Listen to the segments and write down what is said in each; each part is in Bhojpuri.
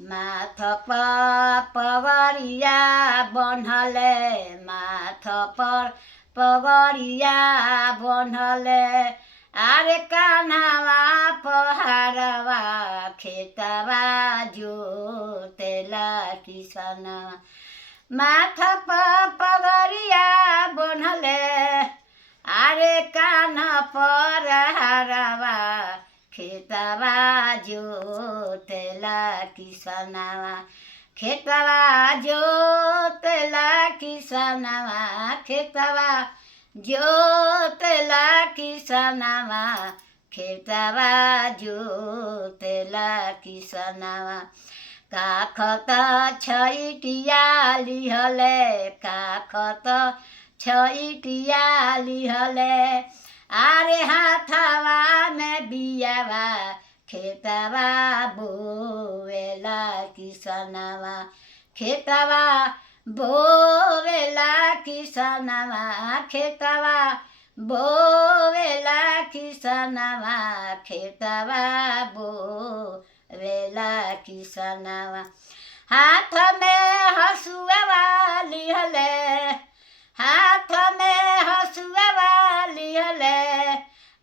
माथ पर पगड़िया बन्हले माथ पर पगड़िया बन्हले आरे कान्हावा पहाड़वा खेतवा जोतेला किसनवा माथ पर पगड़िया बन्हले आरे कान्हा पर हारवा खेतवा जोतेला किसनवा खेतवा जोतेला किसनवा खेतवा जोतेला किसनवा खेतवा जोतेला किसनवा काखत छैटिया लिहले काखत छैटिया लिहले आरे हाथवा में बियावा खेतवा बोवेला किसनवा खेतवा बोवेला किसनवा खेतवा बोवेला किसनवा खेतवा बोवेला किसनवा हाथ में हसुआ लिहले हाथ में हसुआ लिहले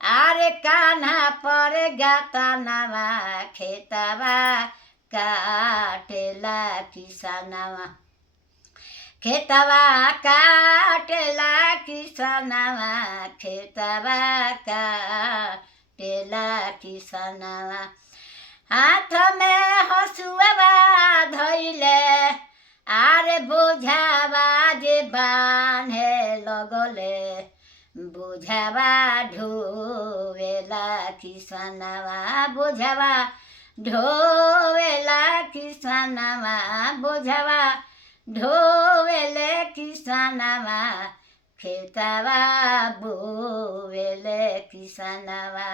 आरे कान्हा पर गातनवा खेतवा काटेला किसनवा खेतवा काटेला किसनवा खेतवा काटेला किसनवा हाथ में हसुआ धइले आरे बोझावा जे बान्हे लगले बोझावा ढोवेला किसनवा बोझावा ढोवेला किसनवा बोझावा ढोवेले किसनवा खेतवा बोवेले किसनवा।